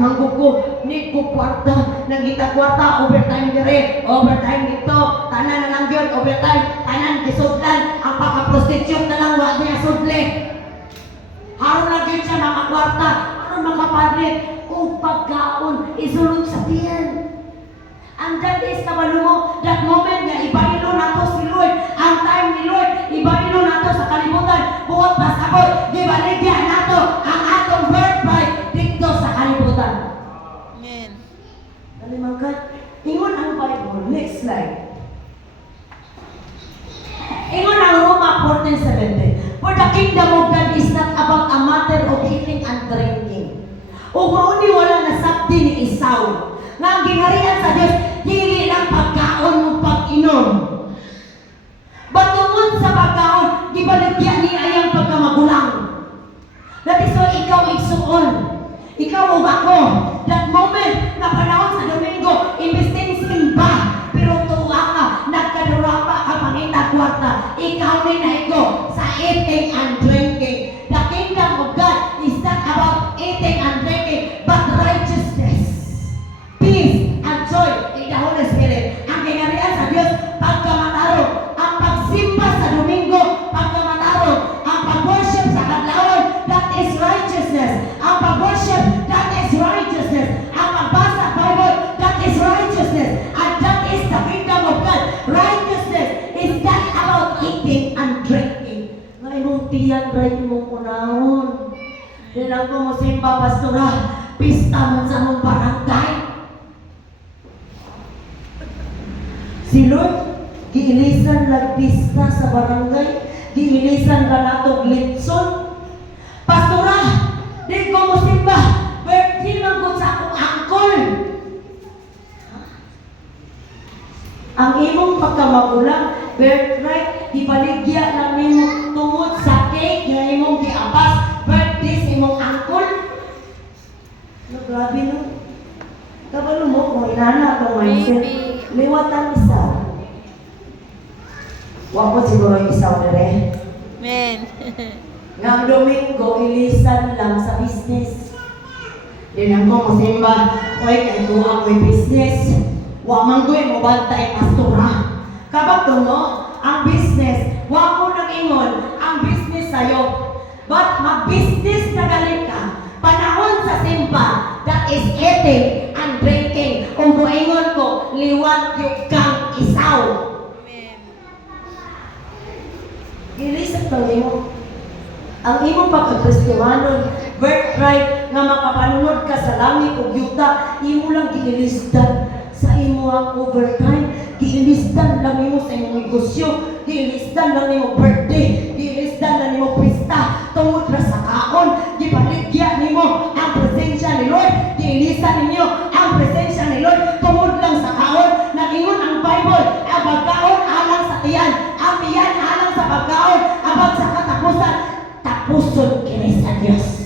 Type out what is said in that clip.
manggugo, need ko kwarta, nagita kwarta, overtime dire, overtime dito, tanan na lang yun, overtime, tanan kisudlan, ang pagka-prostitute na lang, wag niya sudli. Haron lang yun siya makakwarta, haron makapadlit, o pagkaon, isulod sa tiyan. Ang that is kabalo mo, that moment nga ibailo nato si Lord, ang time ni Lord, ibailo nato sa kalibutan, buot pasabot, di baligyan nato ang atong birthright dito sa kalibutan. Amen. Nalimangkat, ingon ang Bible, next slide. Ingon ang Roma 14:17. For the kingdom of God is not about a matter of eating and drinking. O mauni wala na sabdi ni Esau. Nga ang gingharian sa Diyos, dili lang pagkaon mo pag-inom. Batungod sa pagkaon, gibaligyan ni ayang pagkamagulang. That is why ikaw igsuon. Ikaw o ako. That moment na panahon sa Domingo, imbestin simba. Pero tuwa ka, nagkadurapa ka pangita kwarta. Ikaw rin na ito sa eating and drinking. The kingdom of God is not about eating and drinking, but righteousness, peace, and joy in the Holy Spirit. Ang kinarian sa Diyos, pagkamatarong. Ang pagsimba sa Domingo, pagkamatarong. Ang pag-worship sa kadlawon, that is righteousness. Ang pag-worship, that is righteousness. Ang pagbasa Bible, that is righteousness. And that is the kingdom of God. Righteousness is not about eating and drinking. Ngayon, tiyan, right mo kunahon. Yan ang kumusimba, pastora. Pista man sa mong barangay. Si Lord, giilisan lang pista sa barangay, giilisan ka nato glitson. Pastora, di ko mo simba, birthday man ko sa akong angkol. Ang imong pagkamagulang, birthright, ibaligya lang nimo tungod sa cake na imong giabas, birthday sa imong angkol. No, grabe no. Kabalo mo, kung inana itong mindset, liwat ang isaw. Wapot siguro yung isaw na rin. Amen. Ngayong Domingo, ilisan lang sa business. Dinan ko, musimba, oy, kaya ko ako'y business. Wamang ko'y mabantay, pastora. Kabag no, ang business, wako nang ingon, ang business sa'yo. But mag-business na galit ka. Panahon sa simba, that is eating and drinking. Kung buingon ko, liwat yung kang isaw. Amen. Ilisap ng imo. Ang imong pagkakristiyanon, birthright nga makapanunod ka sa langit o yuta, imo lang giilisdan sa imo ang overtime. Giilisdan lang imo sa imong negosyo, giilisdan lang imo birthday, giilisdan lang imo pista, tungod ra sa kaon, gibaligya nimo ang presensya ni Lord, giilisan ninyo ang presensya ni Lord, tungod lang sa kaon. Nagingon ang Bible, ang pagkaon alang sa tiyan, ang tiyan alang sa pagkaon, abang sa katapusan, tapuson kini sa Dios.